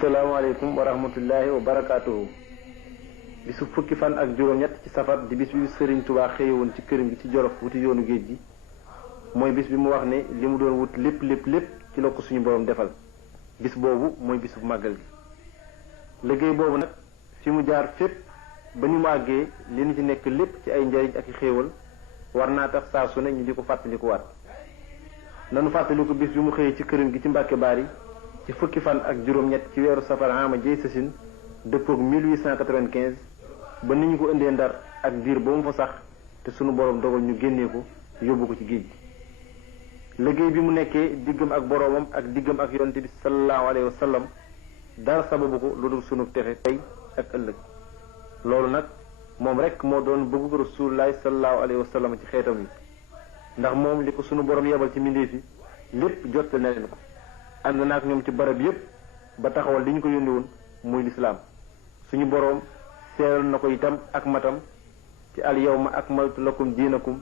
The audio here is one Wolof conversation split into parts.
asalaamaaleykum wa rahmatullahi wa barakaatuhu. bisu fukki fan ak juróom-ñett ci safar di bis bi Serigne Touba xëye woon ci këram gi ci Jolof wuti yoonu géej gi mooy bis bi mu wax ne li mu doon wut lépp ci la ko suñu borom defal. bis boobu mooy bisu màggal gi. liggéey boobu nag fi mu jaar fépp ba ni mu àggee li ñu ci nekk lépp ci ay njariñ ak i xéewal war naa tax saa su ne ñu di ko fàttalikuwaat. nanu fàttaliku bis bi mu xëyee ci këram gi ci Mbàkke Baari ci fukki fan ak juróom-ñett ci weeru safar ama jëy sasin dëppoog 1895 ba ni ñu ko indee Ndar ak diir ba mu fa sax te sunu borom dogal ñu génnee ko yóbbu ko ci géej gi. liggéey bi mu nekkee diggam ak boroomam ak diggam ak yonte bi sallallahu alayhi wa sallam dara sababu ko lu dul sunu texe tey ak ëllëg. loolu nag moom rek moo doon bëggu rasulullahi sallallahu alayhi wa sallam ci xeetam yi ndax moom li ko sunu borom yebal ci mbindeef yi lépp jottali na leen ko. ànd na ak ñoom ci barab yépp ba taxawal li ñu ko yónni woon muy lislaam. suñu boroom seeral na ko itam ak matam ci al yawma akmaltu lakum diinakum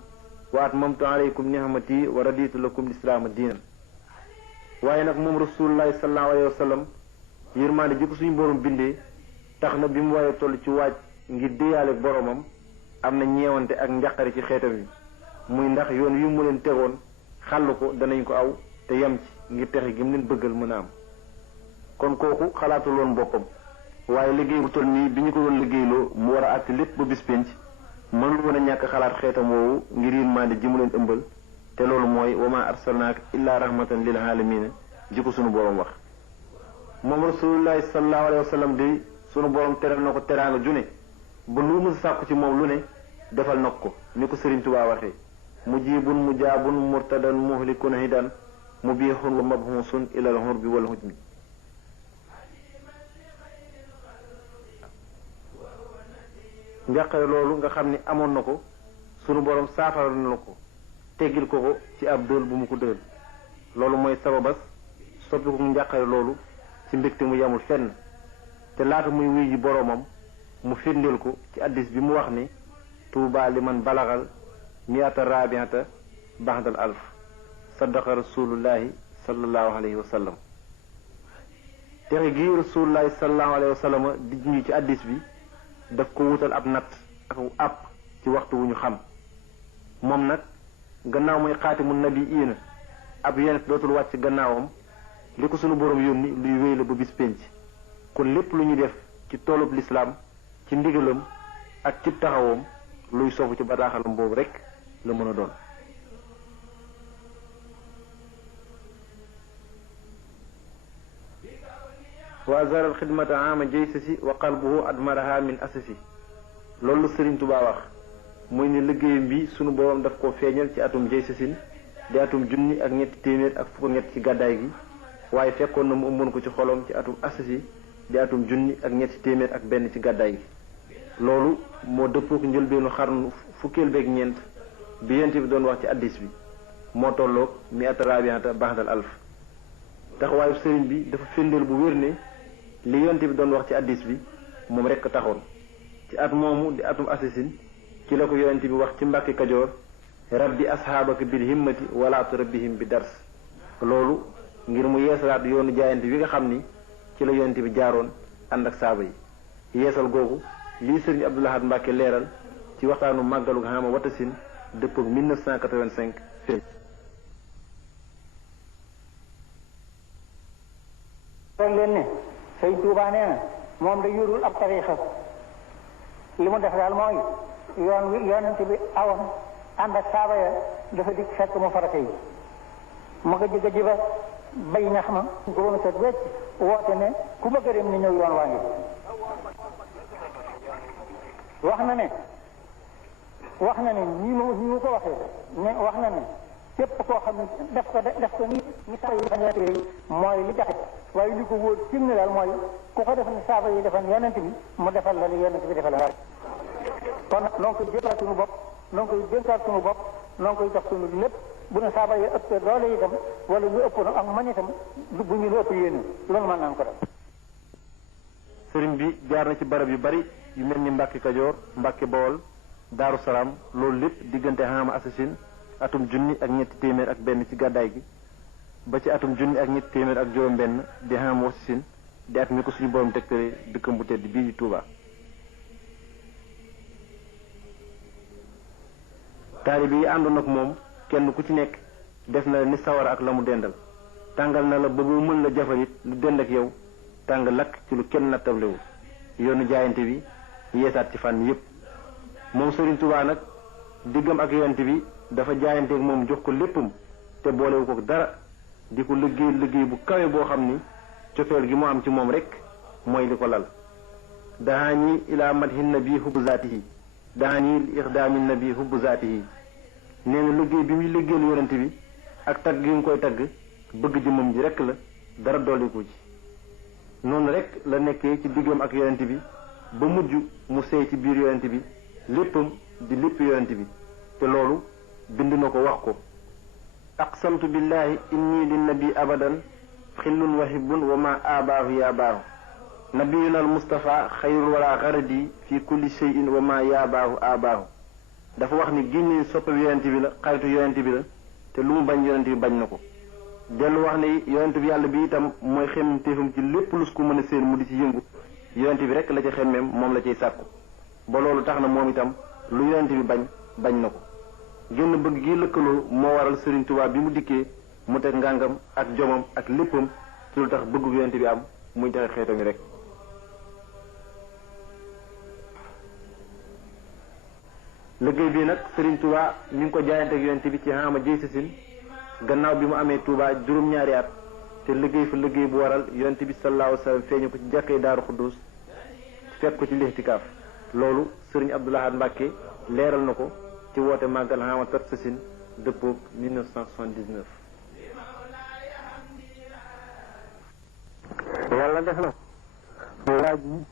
wa atmamtu alaykum ni'mati wa raditu lakum lislaama diinan. waaye nag moom rasulullahi sallallahu alayhi wa sallam yërmaande ji ko suñu boroom bindee tax na bi mu waree toll ci waaj ngir déyaale boroomam am na ñeewante ak njaqare ci xeetam yi muy ndax yoon wi mu leen tegoon xàll ko danañ ko aw te yem ci ngir texe gi mu leen bëggal mën a am. kon kooku xalaatul woon boppam waaye liggéey bu toll nii bi ñu ko doon liggéeyloo mu war a àtte lépp ba bis penc mënul woon a ñàkk xalaat xeetam woowu ngir yërmande ji mu leen ëmbal te loolu mooy wa ma arsalnaaka illa rahmatan lil aalamiina ji ko sunu borom wax. moom rasulullahi sallallahu alayhi wa sallam de sunu borom teral na ko teraanga june ba lu mu sàkku ci moom lu ne defal na ko ni ko Sëriñ Tuubaa waxee mujibun mujaabun murtadan muhlikun hidan mubihun wa mabhusun ilal hurbi wal hujmi. njàqare loolu nga xam ni amoon na ko sunu borom saafara na ko teggil ko ci ab dël bu mu ko dël. loolu mooy sababas soppi ko njàqare loolu ci mbégte mu yamul fenn te laata muy wuy ji boroomam mu firndeel ko ci addis bi mu wax ni tuuba li man balagal miata rabiata baxdal alf sadaqa rasulullahi sallallahu alayhi wa sallam. texe gi rasulullahi sallallahu alayhi wa sallam di ñu ci addis bi daf ko wutal ab natt ak àpp ci waxtu wu ñu xam. moom nag gannaaw mooy xaatimu nabiyiina ab yonent dootul wàcc gannaawam li ko sunu borom yónni luy wéy la ba bis penc. kon lépp lu ñu def ci toolub lislaam ci ndigalam ak ci taxawoom luy sofu ci bataaxalam boobu rek la mën a doon. wa azara al xidmata ama jaysasi wa qalbuhu admaraha min asasi. loolu Sëriñ Tuubaa wax muy ne liggéeyam bi sunu borom daf ko feeñal ci atum jaysasin di atum junni ak ñetti téeméer ak fukk ñett ci gàddaay gi waaye fekkoon na mu ëmboon ko ci xolom ci atum asasi di atum junni ak ñetti téeméer ak benn ci gàddaay gi. loolu moo dëppook njëlbeenu xarnu fukkeel beeg ñeent bi yent bi doon wax ci addis bi moo tolloog mi atarabianta baxdal alf. taxawaayu sëriñ bi dafa firndeel bu wér ne li yent bi doon wax ci addis bi moom rekk taxoon. ci at moomu di atum asasin ci la ko yonent bi wax ci Mbàkke Kajoor rabbi asxaabaka bil himmati wala turabbihim bi dars. loolu ngir mu yeesalaat yoonu jaayante wi nga xam ni ci la yonent bi jaaroon ànd ak saaba yi. yeesal googu lii sëriñ Abdou Lahad Mbàkke leeral ci waxtaanu màggalu xama watasin dëppoog 1985 fii. kon leen ne Sëriñ Tuubaa nee na moom da yorul ab tariixa li mu def daal mooy yoon wi yonent bi awoon ànd ak saaba ya dafa dikk fekk mu farata yi mu ko jëgg jiba bay ñax ma góomu set wecc woote ne ku bëgg a dem ni ñëw yoon waa ngi wax na ne ñi mu ko waxee ne wax na ne képp koo xam ne def ko ni saaba yi defan yonent bi mooy li jaxe waaye li ko wóor ci ne daal mooy ku ko def ni saaba yi defan yonent bi mu defal la li yonent bi defal la kon noo ngi koy jëlaat suñu bopp noo ngi koy dénkaat suñu bopp noo ngi koy jox suñu lépp bu ne saaba yi ëppee doole itam wala ñu ëpp ak man itam bu ñu lu ëpp yéene loolu mën naan ko def. sëriñ bi jaar na ci barab yu bari yu mel ni Mbàkke Kajoor Mbàkke Bawol Daaru Salaam loolu lépp diggante xama asasin atum junni ak ñetti téeméer ak benn ci gàddaay gi ba ci atum junni ak ñetti téeméer ak juróom benn di xama wasisin di at mi ko suñu borom tegtale dëkkam bu tedd bii di Touba. taalibe yi àndoon ak moom kenn ku ci nekk def na ni sawara ak la mu dendal tàngal na la ba bu mën la jafalit lu dend ak yow tàng lakk ci lu kenn nattablewul yoonu jaayante bi yeesaat ci fànn yépp moom Serigne Touba nag diggam ak yonent bi dafa jaayanteeg moom jox ko léppam te boolewu ko dara di ko liggéey bu kawe boo xam ni cofeel gi mu am ci moom rek mooy li ko lal dahaani ila madhin nabi hubbu zaatihi dahaani li ixdaami nabi hubbu zaatihi nee na liggéey bi muy liggéeyal yonent bi ak tagg gi nga koy tagg bëgg jëmmam ji rek la dara dolliku ci noonu rek la nekkee ci diggam ak yonent bi ba mujj mu sey ci biir yonent bi léppam di lépp yonent bi te loolu bind na ko wax ko aqsamtu billahi inni linnabi abadan xillun wa hibbun wa ma abaahu ya baahu nabiyuna al mustafa xayrul wala xaradi fi kulli shay'in wa ma yaabaahu abaahu dafa wax ni génne soppab yonent bi la xaritu yonent bi la te lu mu bañ yonent bi bañ na ko dellu wax ne yonent bi yàlla bi itam mooy xemmem téefam ci lépp lu ko mën a séen mu di ci yëngu yonent bi rek la ca xemmem moom la cay sàkku ba loolu tax na moom itam lu yonent bi bañ na ko génn bëgg gi lëkkaloo moo waral Serigne Touba bi mu dikkee mu teg ngàngam ak jomam ak léppam ci lu tax bëggu yonent bi am muy taxe xeetam yi rek liggéey bii nag Serigne Touba mi ngi ko jaayante ak yonent bi ci xaama jëy sasin gannaaw bi mu amee Touba juróom-ñaari at te liggéey fa liggéey bu waral yonent bi sallallahu alayhi wa sallam feeñu ko ci jàkkee Daaru Xuddus fekk ko ci lixtikaaf loolu Serigne Abdoul Ahad Mbacké leeral na ko ci woote màggal xaama tat sasin dëppoo 1979. yàlla def na laaj yi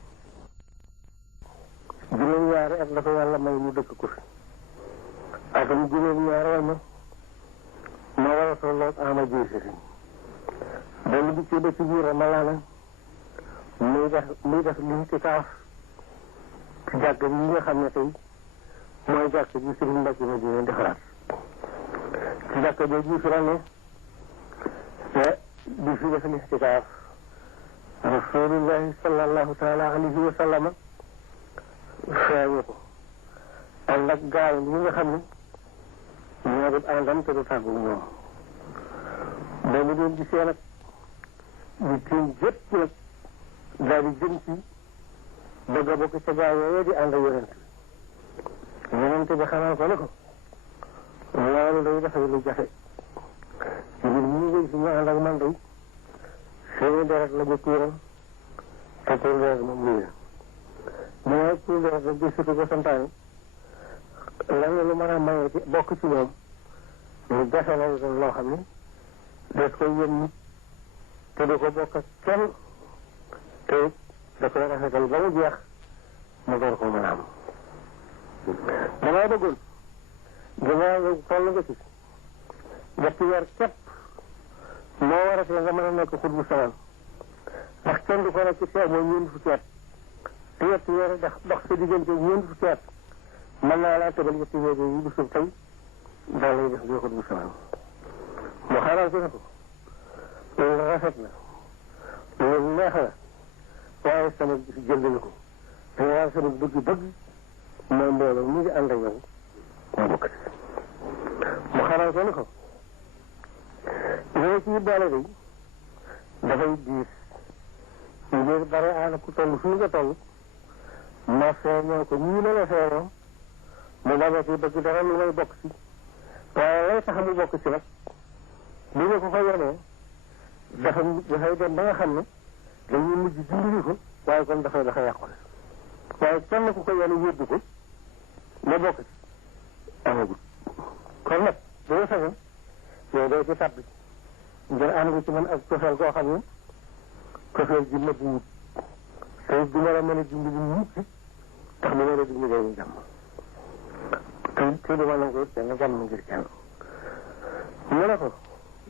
juróom-ñaari at la ko yàlla may mu dëkk ko fi atam juróom-ñaareel ma ma war a tolloog ama jëy sasin ba mu dikkee ba ci biir Ramadaan muy def lixtikaaf ci jàkk yi nga xam ne tey mooy jàkk ji Sëriñ Mbàkke ma dina defaraat ci jàkk jooju fi la ne te di fi def lixtikaaf rasulullahi sallallahu taala alayhi wa sallama feeñu ko ànd ak gaay yi nga xam ne ñoo def àndam te du tàggu ñoom ba mu doon gisee nag di tiim jëpp nag daal di jëm ci bëgg a bokk ca gaay yooyu di ànd ak yonent bi xamal ko ne ko loolu day dafay lu jafe ngir ñi ngay si ñu ànd ak man day seeni deret la ñu tuuram te tuur deret moom lii la mais tuur deret la gisutu ko santaane lan lu mën a maye ci bokk ci ñoom lu jafe la doon loo xam ne des koy yëm nit te du ko bokk ak kenn te da koy rafetal ba mu jeex mu door ko mën a am damay bëggoon gannaaw nga toll nga ci ñetti weer képp moo war a tee nga mën a nekk xutbu samaan ndax kenn du ko nekk ci seet mooy ñeent fukki at te ñetti weer dox sa diggante ñeent fukki at mën naa laa tëbal ñetti weer yi bu suuf tey daal lay def di xutbu samaan mu xaaral ko ne ko loolu rafet na loolu neex na waaye sama jël na ko te waaye sama bëgg-bëgg mooy mbooloo mu ngi ànd ak yow moo bokk mu xaral ko ni ko ñoo ci boole day dafay diis ngir bare aana ku toll fii nga toll ma feeñoo ko ñii la la feeñoo mu bañ ci bëgg dara lu may bokk ci waaye lay tax mu bokk ci nag li nga ko fa yonee dafay dem ba nga xam ne dañuy mujj dimbali ko waaye kon dafa yàqule waaye kenn ku ko yone yóbbu ko ma bokk ci amagul kon nag bu ma sañoon yow doo ci tàbbi ngir ànd ci man ak cofeel koo xam ne cofeel ji nëbb wut te du ma la mën a dimbali mukk tax du ma la dimbali ngay jàmm te du ma nangu benn jàmm ngir kenn mu ne ko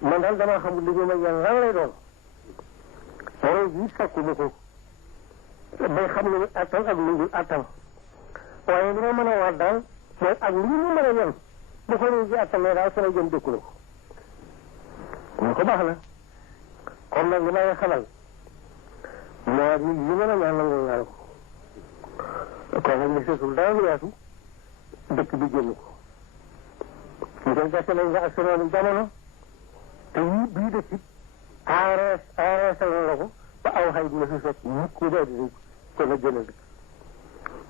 man daal damaa xamul liggéey ma yàlla lan lay doon roy bi sakku ma ko bay xam lu attan ak lu dul attan waaye li ma mën a wax daal mooy ak lu ñu mën a yem bu ko léegi attanee daal sama jëm dëkku la ko mu ko baax na kon nag li may xamal moo nit ñi mën a ñaan nangul naa ko kon nag li seetul dara lu weesu dëkk bi génn ko ñu koy gàttale nga ak senoonu jamono te yii bii dëkk aareesal na ko ba aw xay bi la fi fekk mukk mu dee di ko la génn dëkk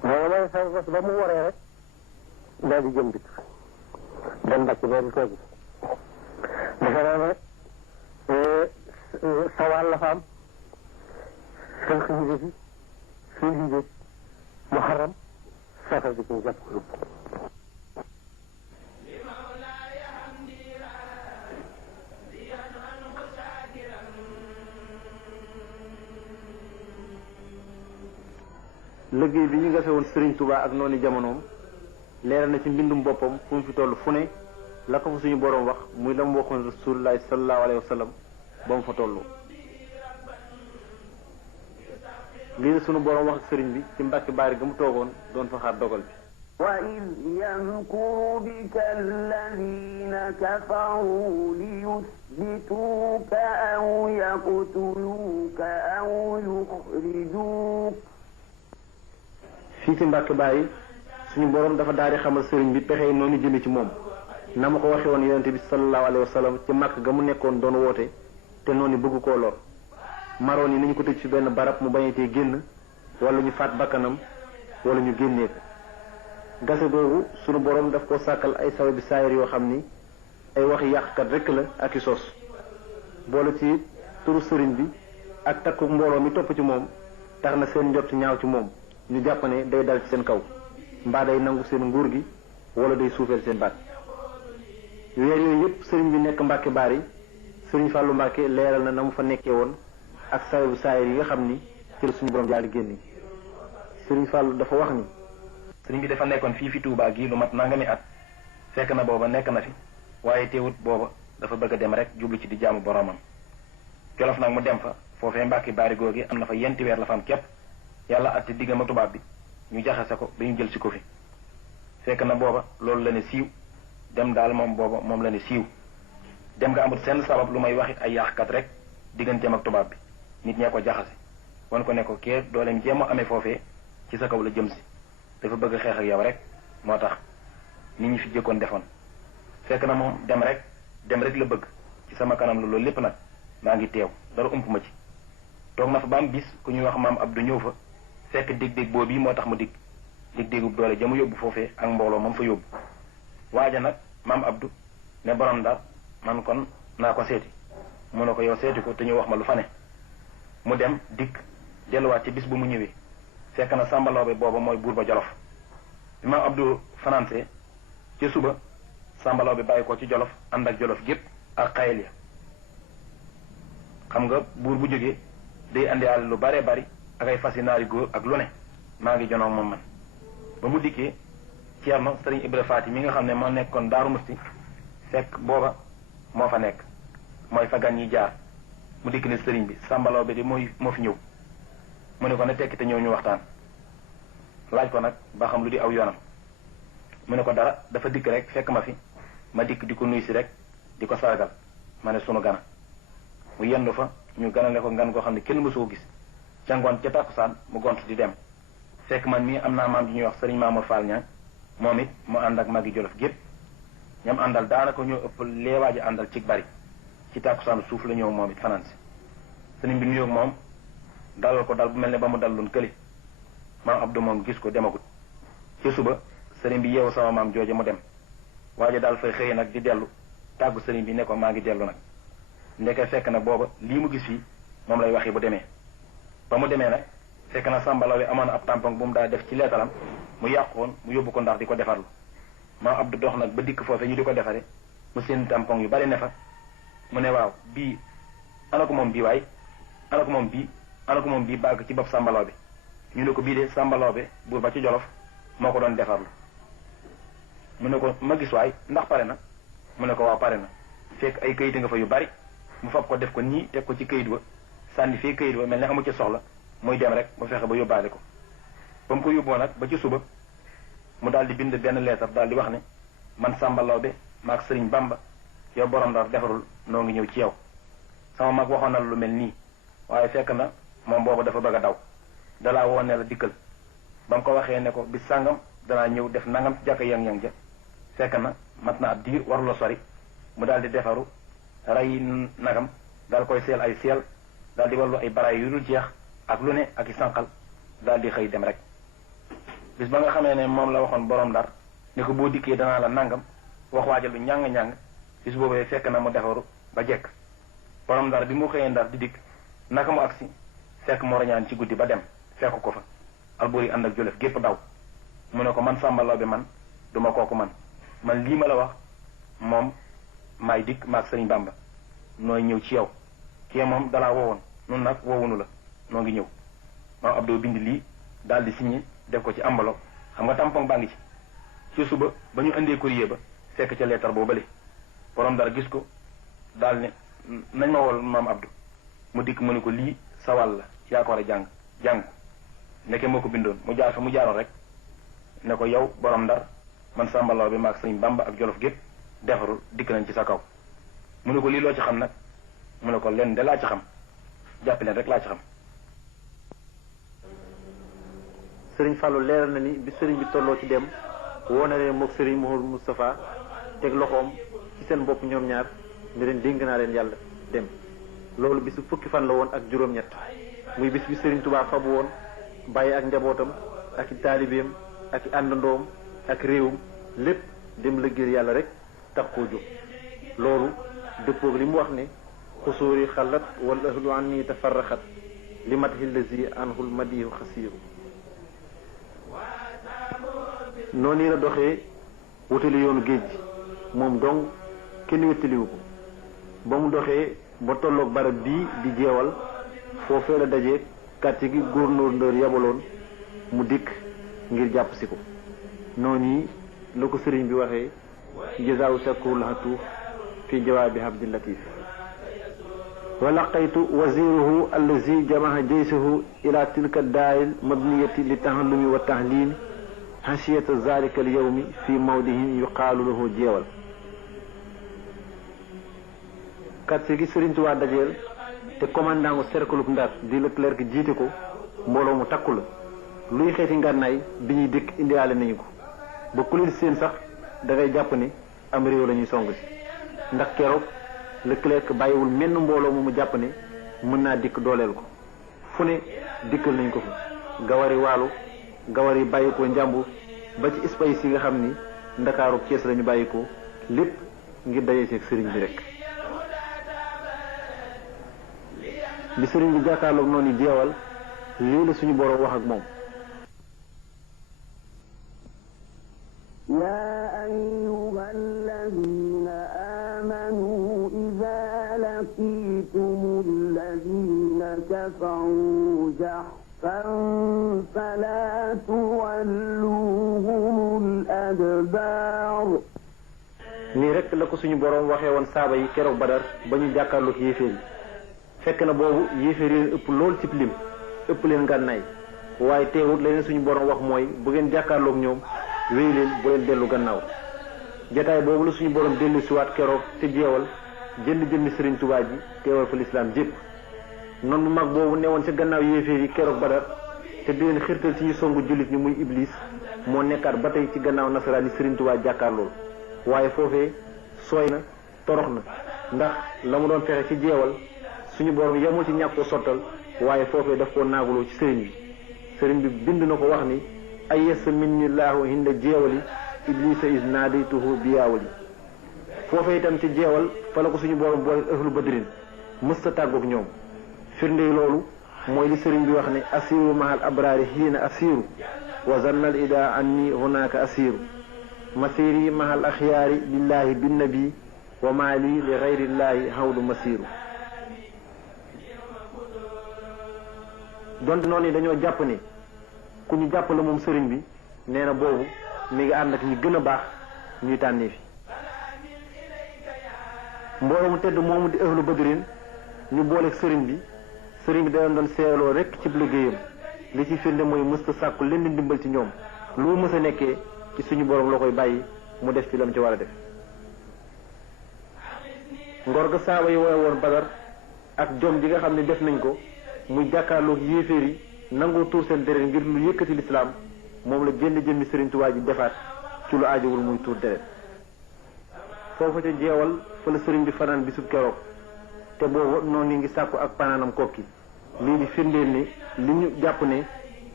moo mooy sa bos ba mu waree rek daal di jëm dëkk dem mbàkk bee di toogi dafa naan rek sawal la fa am seen xiside si suy hide muharram safar di ko jàpp ko yóbbu liggéey bi ñu nga fewoon Serigne Touba ak noonu jamonoom leeral na ci mbindum boppam fu mu fi toll fu ne la ko fa suñu boroom wax muy la mu waxoon Rasulullahi sallallahu alayhi wa sallam ba mu fa toll. lii la suñu boroom wax ak Serigne bi ci Mbàkke Baari ga mu toogoon doon fa xaar dogal bi. وإذ يمكر بك الذين كفروا ليثبتوك أو يقتلوك أو يخرجوك. fii ci Mbàkke Baari suñu boroom dafa daal di xamal sëriñ bi pexe yi noonu jëme ci moom na ma ko waxe woon yonente bi sallallahu alayhi wa sallam ci màkk ga mu nekkoon doon woote te noonu bëgg koo lor maroon yi nañu ko tëj ci benn barab mu bañetee génn wala ñu faat bakkanam wala ñu génnee ko gase boobu suñu boroom daf koo sàkkal ay sababi saayir yoo xam ni ay waxi yàqkat rekk la ak i sos boole ci turu sëriñ bi ak takku mbooloo mi topp ci moom tax na seen njott ñaaw ci moom ñu jàpp ne day dal ci seen kaw mbaa day nangu seen nguur gi wala day suufeel seen baat weer yooyu yëpp sëriñ bi nekk Mbàkke Baari sëriñ Fàllu Mbàkke leeral na mu fa nekkee woon ak sababu saayir yi nga xam ni ci la suñu borom jaali génni sëriñ Fàllu dafa wax ni sëriñ bi dafa nekkoon fii fi Touba gii lu mat nangami at fekk na booba nekk na fi waaye teewut booba dafa bëgg a dem rek jublu ci di jaamu boromam Jolof nag mu dem fa foofee Mbàkke Baari googi am na fa yenti weer la fa am képp yàlla atti diggam ak tubaab bi ñu jaxase ko ba ñu jël si ko fi fekk na booba loolu la ne siiw dem daal moom booba moom la ne siiw dem nga amut seen sabab lu may waxit ay yàqkat rek digganteem ak tubaab bi nit ñee ko jaxase wan ko ne ko kee dooleem jéem a amee foofee ci sa kaw la jëm si dafa bëgg xeex ak yow rek moo tax nit ñi fi jëkkoon defoon fekk na moom dem rek la bëgg ci sama kanam la loolu lépp nag maa ngi teew dara ump ma ci toog na fa ba am bis ku ñuy wax maam Abdou ñëw fa fekk dig-dig boobu moo tax mu dig-digub doole ja mu yóbbu foofee ak mbooloo moom fa yóbbu waaja nag maam Abdou ne borom daal man kon naa ko seeti mu ne ko yow seeti ko te ñu wax ma lu fa ne mu dem dikk delluwaat ci bis bu mu ñëwee fekk na sàmbaloobe booba mooy buur ba Jolof bi maam Abdou fanaanse ci suba sàmbaloobe bàyyi ko ci Jolof ànd ak Jolof gépp ak xayel ya xam nga buur bu jógee day andi àll lu bare bari ak ay fas yi naari góor ak lu ne maa ngi jonoog moom man ba mu dikkee Ceerno Sëriñ Ibra Faati mi nga xam ne moo nekkoon Daaru Musti fekk booba moo fa nekk mooy fa gan yi jaar mu dikk ne sëriñ bi sàmbaloo bi di moo fi ñëw mu ne ko ne tekki te ñëw ñu waxtaan laaj ko nag ba xam lu di aw yoonam mu ne ko dara dafa dikk rek fekk ma fi ma dikk di ko nuy si rek di ko sargal ma ne sunu gana mu yendu fa ñu ganale ko ngan koo xam ne kenn mësu ko gis ca ngoon ca takkusaan mu gont di dem fekk man mii am naa maam ji ñuy wax sëriñ Mamour Fall ñaan moom it mu ànd ak magi Jolof gépp ñam àndal daanaka ñoo ëpp leewaaji àndal ci bari ci takkusaanu suuf la ñëw moom it fanaan si sëriñ bi nuyoog moom dalal ko dal bu mel ne ba mu daloon kële maam Abdou moom gis ko demagut ci suba sëriñ bi yeewu sama maam jooje mu dem waaye daal fay xëy nag di dellu tàggu sëriñ bi ne ko maa ngi dellu nag ndeke fekk na booba lii mu gis fii moom lay waxi bu demee ba mu demee nag fekk na sàmbalaw bi amoon ab tampon bu mu daa def ci leetalam mu yàqoon mu yóbbu ko ndax di ko defarlu maam Abdou dox nag ba dikk foofe ñu di ko defare mu seen tampon yu bari ne fa mu ne waaw bii ana ko moom bii waay ana ko moom bii ana ko moom bii bàgg ci bopp sàmbalaw bi ñu ne ko bii de sàmbalaw bi buur ba ci Jolof moo ko doon defarlu mu ne ko ma gis waay ndax pare na mu ne ko waaw pare na fekk ay kayit nga fa yu bari mu fab ko def ko nii teg ko ci kayit wa sànni fii kayit wa mel ne amu ci soxla muy dem rek mu fexe ba yóbbaale ko ba mu ko yóbboo nag ba ci suba mu daal di bind benn leetar daal di wax ne man Samba Lawbe maag Sëriñ Bamba yow borom Ndar defarul noo ngi ñëw ci yow sama mag waxoon na lu mel nii waaye fekk na moom boobu dafa bëgg a daw dalaa woo ne la dikkal ba mu ko waxee ne ko bis sàngam danaa ñëw def nangam ci jàkka yang-yang ja fekk na mat na ab diir waru la sori mu daal di defaru rey nagam daal koy seel ay seel daal di wallu ay baraay yu dul jeex ak lu ne ak i sànqal daal di xëy dem rek bis ba nga xamee ne moom la waxoon borom Ndar ne ko boo dikkee danaa la nangam wax waajal lu ñàng-ñàng bis boobee fekk na mu defaru ba jekk borom Ndar bi mu xëyee Ndar di dikk naka mu agsi fekk mu rañaan ci guddi ba dem fekk ko fa Alburi ànd ak Jolof gépp daw mu ne ko man Samba Laobé man duma kooku man lii ma la wax moom maay dikk maag Sëriñ Bamba nooy ñëw ci yow kii moom dalaa woowoon nun nag woowunu la noo ngi ñëw maam Abdou bind lii daal di signé def ko ci enveloppe xam nga tampon baa ngi ci suba ba ñu indee courrier ba fekk ca leetar boo bële borom Ndar gis ko daal ne nañ ma wol maam Abdou mu dikk mu ne ko lii sawal la yaa ko war a jàng nekke moo ko bindoon mu jaar fa mu jaaroon rek ne ko yow borom Ndar man Samba Laobé maag Sëriñ Bamba ak Jolof gépp defarul dikk nañ ci sa kaw mu ne ko lii loo ci xam nag mu ne ko lenn de laa ci xam jàppi leen rek laa ci xam. sëriñ Fallou leeral na ni bi sëriñ bi tolloo ci dem woo na leen moog sëriñ Mouhamadou Moustapha teg loxoom ci seen bopp ñoom ñaar ne leen dénk naa leen yàlla dem loolu bisu fukki fan la woon ak juróom-ñett muy bis bi sëriñ Touba fabu woon bàyyi ak njabootam ak i taalibeem ak i àndandoom ak réewum lépp dem liggéeyal yàlla rek tax koo jóg loolu dëppoog li mu wax ne xusuuri xalat wal ahlu an nii tafarraxat li matahi lazi anhul madihu xasiiru noonu la doxee wutali yoonu géej gi moom dong kenn wettaliwu ko ba mu doxee ba tolloog barab bii di jeewal foofee la dajee quartier gi gouverneur yabaloon mu dikk ngir jàpp si ko noonu la ko sëriñ bi waxee jazaawu sakru lahatu fi jawaabi abdil latif wa laqaytu waziruhu allazi jamaha jaysahu ila tilka daayil mabniyati li tahallumi wa tahlim hasiyata zalika al yawmi fi mawdihin yuqaalu lahu jeewal quartier gi sëriñ Tuubaa dajeel te commandant gu cercle Ndar di Leclerc jiite ko mbooloo mu takku la luy xeeti ngànnaay bi ñuy dëkk indiwaale nañu ko ba ku leen seen sax da ngay jàpp ni am réew la ñuy song si ndax keroog Leclerc bàyyiwul menn mbooloo mu jàpp ne mën naa dikk dooleel ko fu ne dikkal nañ ko fa gawari waalu gawari bàyyi ko njàmbur ba ci espace yi nga xam ni ndakaaru Cees la ñu bàyyi ko lépp ngir daje seeg sëriñ bi rek bi sëriñ bi jàkkaarloog noonu jeewal lii la suñu boroom wax ak moom يا أيها الذين آمنوا إذا لقيتم الذين كفروا زحفا فلا تولوهم الأدبار nii rek la ko suñu boroom waxee woon saaba yi keroog Badar ba ñu jàkkaarloog yéeféer yi fekk na boobu yéeféer yi ëpp lool ci lim ëpp leen ngànnaay waaye teewut leneen suñu boroom wax mooy bu ngeen jàkkaarloog ñoom wéy leen bu leen dellu gannaaw jataay boobu la suñu borom dellu siwaat keroog te jeewal jënd jëmmi sëriñ Tuubaa ji teewal fa lislaam jépp noonu bu mag boobu newoon ca gannaaw yéeféer yi keroog Badar te di leen xirtal ci ñu songu jullit ñi muy iblis moo nekkaat ba tey ci gannaaw nasaraan yi sëriñ Tuubaa jàkkaarlool waaye foofee sooy na torox na ndax la mu doon fexe ci jeewal suñu borom yemul ci ñàkk ko sottal waaye foofee daf koo naaguloo ci sëriñ bi bind na ko wax ni ayesa minnillahu hinda jeewali iblisa is naadaytuhu biyaawali foofee itam ci jeewal fa la ko suñu borom boole ahlu badrin mësta tàggoog ñoom firnde loolu mooy li sëriñ bi wax ne asiru mahal abraari hiina asiru wa zannal ida anni hunaka asiru masiri mahal axyaari lillahi binnabi wa maali li gayrillahi hawlu masiru donte noonu dañoo jàpp ne ku ñu jàpp la moom sëriñ bi nee na boobu mi ngi ànd ak ñi gën a baax ñuy tànnee fi mbooloo mu tedd moomu di ahlu badrin ñu booleeg sëriñ bi da doon seeloo rek ci liggéeyam li ci firnde mooy mësta sàkku leen di ndimbal ci ñoom lu mës a nekkee ci suñu borom la koy bàyyi mu def ci lam ci war a def ngor ga saaba yi woowe woon Badar ak jom ji nga xam ne def nañ ko muy jàkkaarloog yéeféer yi nangoo tuur seen deret ngir lu yëkkati lislaam moom la jënd jëmmi Sëriñ Tuubaa ji defaat ci lu aajowul muy tuur deret foofu ca jeewal fa la sëriñ bi fanaan bisub keroog te boobu noonu ngi sàkku ak panaanam kokki lii di firndeel ni li ñu jàpp ne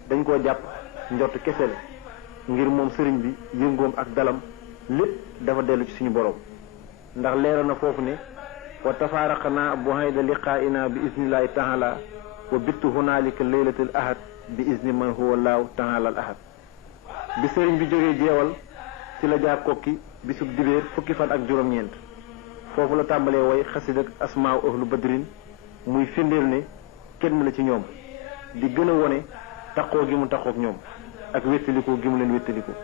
dañ koo jàpp njott kese la ngir moom sëriñ bi yëngoom ak dalam lépp dafa dellu ci suñu borom ndax leeral na foofu ne wa tafaaraqnaa bu'ayda liqaa'inaa bi iznillahi taala wa bittu hunaalika laylatul ahad bi izni man huwa laahu taala al ahad bi sëriñ bi jógee jeewal ci la jaar kokki bisub dibéer fukki fan ak juróom-ñeent foofu la tàmbalee woy xasid ak asmaaw ahlu badrin muy firndeel ne kenn la ci ñoom di gën a wone taqoo gi mu taqook ñoom ak wéttalikoo gi mu leen wéttalikoo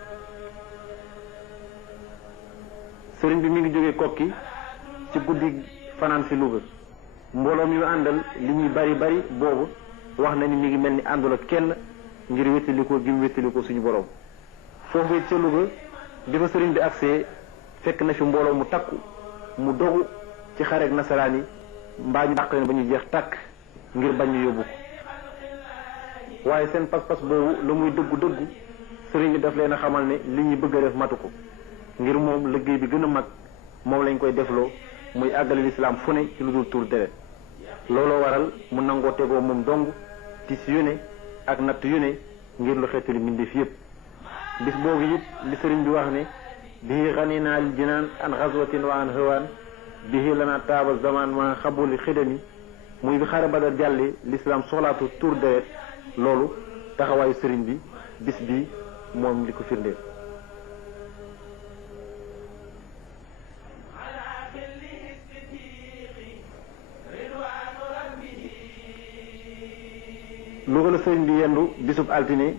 sëriñ bi mi ngi jógee kokki ci guddi fanaan si Louga mbooloo mi mu àndal li ñuy bari bari boobu wax na ni mi ngi mel ni àndul ak kenn ngir wéttalikoo gi mu wéttalikoo suñu borom foofu ca Louga bi fa sëriñ bi agsee fekk na fi mbooloo mu takku mu dogu ci xareek nasaraan yi mbaa ñu dàq leen ba ñu jeex tàkk ngir bañ ñu yóbbu ko waaye seen pas-pas boobu la muy dëggu sëriñ bi daf leen a xamal ne li ñuy bëgg a def matu ko ngir moom liggéey bi gën a mag moom lañ koy defloo muy àggale lislaam fu ne ci lu dul tuur deret looloo waral mu nangoo tegoo moom dong tis yu ne ak natt yu ne ngir lu xeetali mbindeef yépp bis boobu it li sëriñ bi wax ne bihi xaninaa lil jinaan an xaswatin wa an hawaan bihi lana taaba zaman ma xabuli xidami muy bi xare Badar jàllee lislaam soxlaatu tuur deret loolu taxawaayu sëriñ bi bis bi moom li ko firndeel Louga la sëriñ bi yendu bisub altine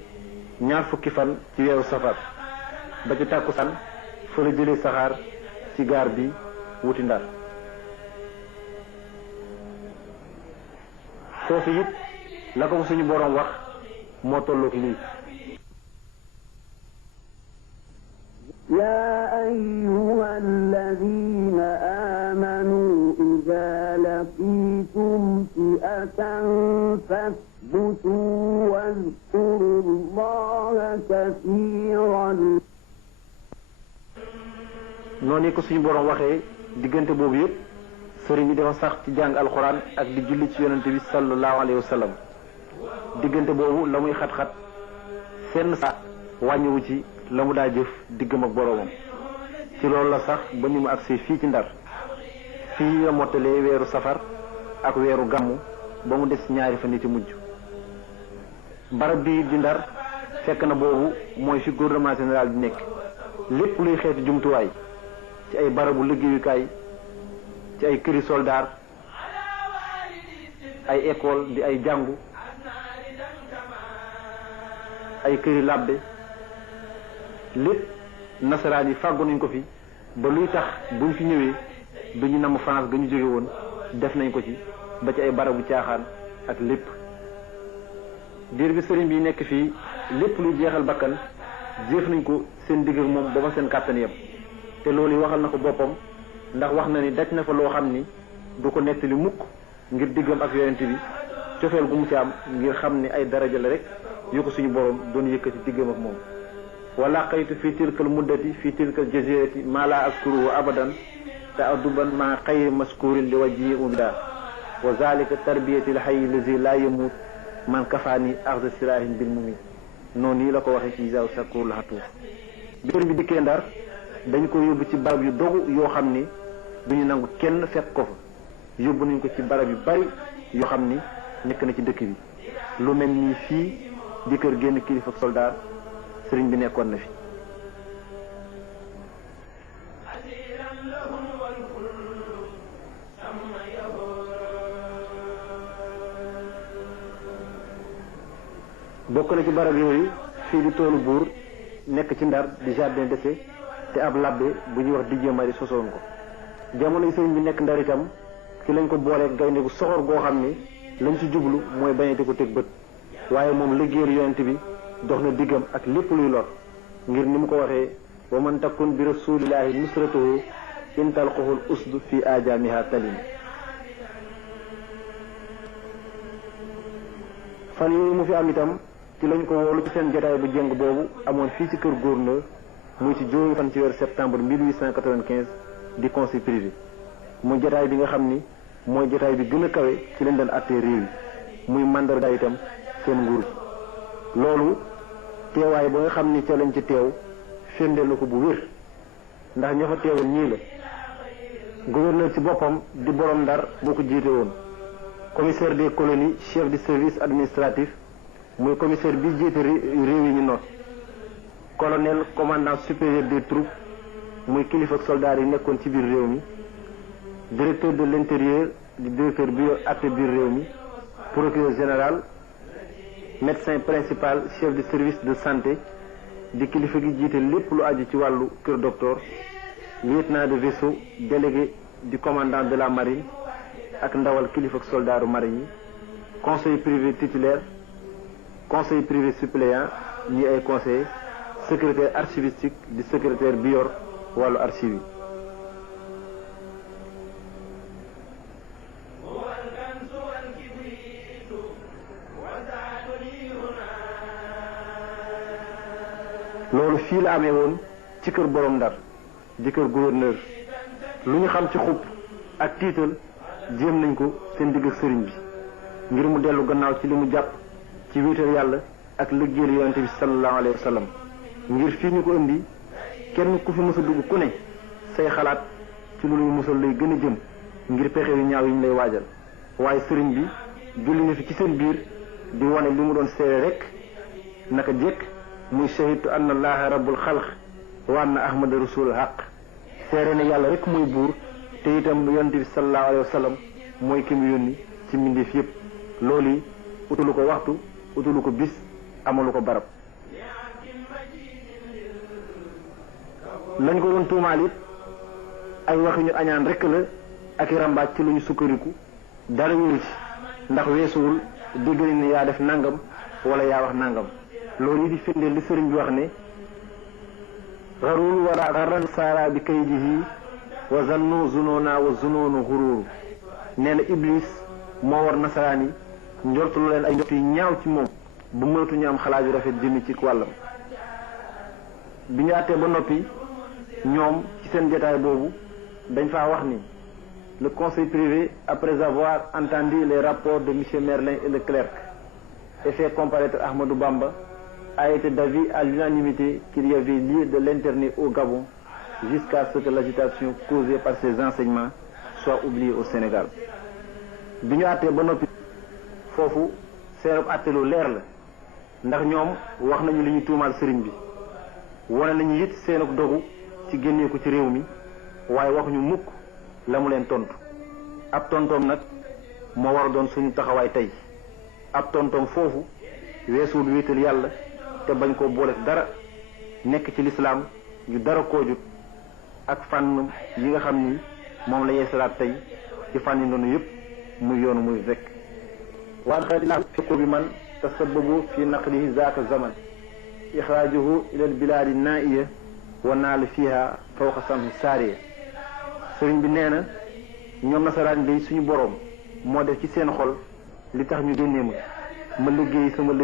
ñaar fukki fan ci weeru safar ba ci tàkkusaan fa la jëlee saxaar ci gaar bi wuti Ndar foofu it la ko suñu boroom wax moo tolloog lii يا أيها الذين آمنوا إذا لقيتم فئة فاثبتوا واذكروا الله كثيرا noonu ko suñu borom waxee diggante boobu yëpp sëriñ bi dafa sax ci jàng alxuraan ak di julli ci yonente bi sallallahu alayhi wa sallam diggante boobu la muy xat-xat fenn sax wàññiwu ci la mu daa jëf diggam ak boroomam ci loolu la sax ba ni mu agsee fii ci Ndar fii la mottalee weeru safar ak weeru gàmmu ba mu des ñaari fan ci mujj barab bii di Ndar fekk na boobu mooy fi gouvernement général bi nekk lépp luy xeeti jumtuwaay ci ay barabu liggéeyukaay ci ay këri soldaar ay école di ay jàngu ay këri làbbe lépp nasaraan yi fàggu nañ ko fi ba luy tax buñ fi ñëwee duñu namm France ga ñu jóge woon def nañ ko ci ba ci ay barabu caaxaan ak lépp diir bi sëriñ bi nekk fii lépp luy jeexal bakkan jëf nañ ko seen digg ak moom ba fa seen kàttan yem te loolu yi waxal na ko boppam ndax wax na ni daj na fa loo xam ni du ko nettali mukk ngir diggam ak yonent bi cofeel gu mu ci am ngir xam ni ay daraja la rek yu ko suñu borom doon yëkkati diggam ak moom wala xaytu fi tilkal muddati fi tilkal jazirati ma la askuruhu abadan ta'adduban ma xayri maskurin li wajhi ubida wa zalika tarbiyati l hayy lazi la yamut man kafaani axza sirahin bil mumin noonu yi la ko waxee ci isaw sakur la xatuuf bi dikkee Ndar dañ ko yóbbu ci barab yu dogu yoo xam ni duñu nangu kenn fekk ko fa yóbbu nañ ko ci barab yu bari yoo xam ni nekk na ci dëkk bi lu mel nii fii di kër génn kilifa soldaar sëriñ bi nekkoon na fi bokk na ci barab yooyu fii di toolu buur nekk ci Ndar di jardin d'essai te ab labbe bu ñuy wax Didier Marie sosoon ko jamono yi sëriñ bi nekk Ndar itam ci lañ ko boolee gaynde gu soxor goo xam ni lañ ci jublu mooy bañati ko teg bët waaye moom liggéeyal yonent bi dox na diggam ak lépp luy lor ngir ni mu ko waxee wa man takun bi rasulillahi nusratuhu in talquhul usdu fi ajamiha talim fan yooyu mu fi am itam ci lañ ko woolu ci seen jotaay bu jëng boobu amoon fii ci kër gouverneur muy ci juróomi fan ci weeru septembre 1895 di conseil privé muy jotaay bi nga xam ni mooy jotaay bi gën a kawe ci lañ doon attee réew yi muy mandarga itam seen nguur gi loolu teewaay ba nga xam ni ca lañ ci teew firndeel na ko bu wér ndax ña fa teewoon ñii la gouverneur ci boppam di borom Ndar boo ko jiite woon commissaire des colonies chef du service administratif muy commissaire bi jiite réew yi ñu noot colonel commandant supérieur des troupes muy kilifa soldat yi nekkoon ci biir réew mi directeur de l'intérieur di directeur bi yor àtte biir réew mi procureur général médecin principal chef de service de santé di kilifa gi jiite lépp lu aju ci wàllu kër docteur lieutenant de vaisseau délégué du commandant de la marine ak ndawal kilifa soldaaru marine yi conseil privé titulaire conseil privé suppléant ñi ay conseiller secrétaire archivistique di secrétaire bi yor wàllu archive yi loolu fii la amee woon ci kër borom Ndar di kër gouverneur lu ñu xam ci xub ak tiital jéem nañ ko seen digg ak sëriñ bi ngir mu dellu gannaaw ci li mu jàpp ci wéetal yàlla ak liggéeyal yonente bi sallallahu alayhi wa sallam ngir fii ñu ko indi kenn ku fi mës a dugg ku ne say xalaat ci lu luy musal lay gën a jëm ngir pexe yu ñaaw yi ñu lay waajal waaye sëriñ bi julli na fi ci seen biir di wane li mu doon seere rek naka jekk muy shahidtu anna allaha rabbul xalq wa anna ahmada rasul haq seere ne yàlla rek mooy buur te itam yonente bi sallallahu alayhi wa sallam mooy ki mu yónni ci mbindeef yépp loolu yi utalu ko waxtu utalu ko bis amalu ko barab lañ ko doon tuumaal it ay waxi ñu añaan rek la ak i rambaaj ci lu ñu sukkandiku dara wéru ci ndax weesuwul dégg nañ ne yaa def nangam wala yaa wax nangam loolu yi di firndeel li sëriñ bi wax ne xarul wala xaran saara bi kaydihi wa zannu zununa wa zununu xururu nee na iblis moo war nasaraan yi njortu lu leen ay njort yu ñaaw ci moom bu mënatuñu am xalaat yu rafet jëmi ci wàllam bi ñu àttee ba noppi ñoom ci seen jotaay boobu dañ faa wax ni le conseil privé après avoir entendu les rapports de monsieur Merlin et le clerc et fait comparaître Ahmadou Bamba a été d'avis à l'unanimité qu'il y avait lieu de l'interner au Gabon jusqu'à ce que l'agitation causée par ses enseignements soit oubliée au Sénégal bi ñu àttee ba noppi foofu seenub àtte lu leer la ndax ñoom wax nañu li ñu tuumaal sëriñ bi wane nañu it seenub dogu ci génnee ko ci réew mi waaye waxuñu mukk la mu leen tontu ab tontoom nag moo war a doon suñu taxawaay tey ab tontoom foofu weesuwul wéetal yàlla te bañ koo boole dara nekk ci lislaam yu dara koojut ak fànn yi nga xam ni moom la yeesalaat tey ci fànn yi noonu yëpp muy yoonu muy rek waan xadilaa fekko bi man tasababu fi naqlihi zaaka zaman ixraajuhu ila albilaadi naiya wa naal fiha fawqa samhi saariya sëriñ bi nee na ñoom nasaraan day suñu boroom moo def ci seen xol li tax ñu génnee ma liggéey sama liggéey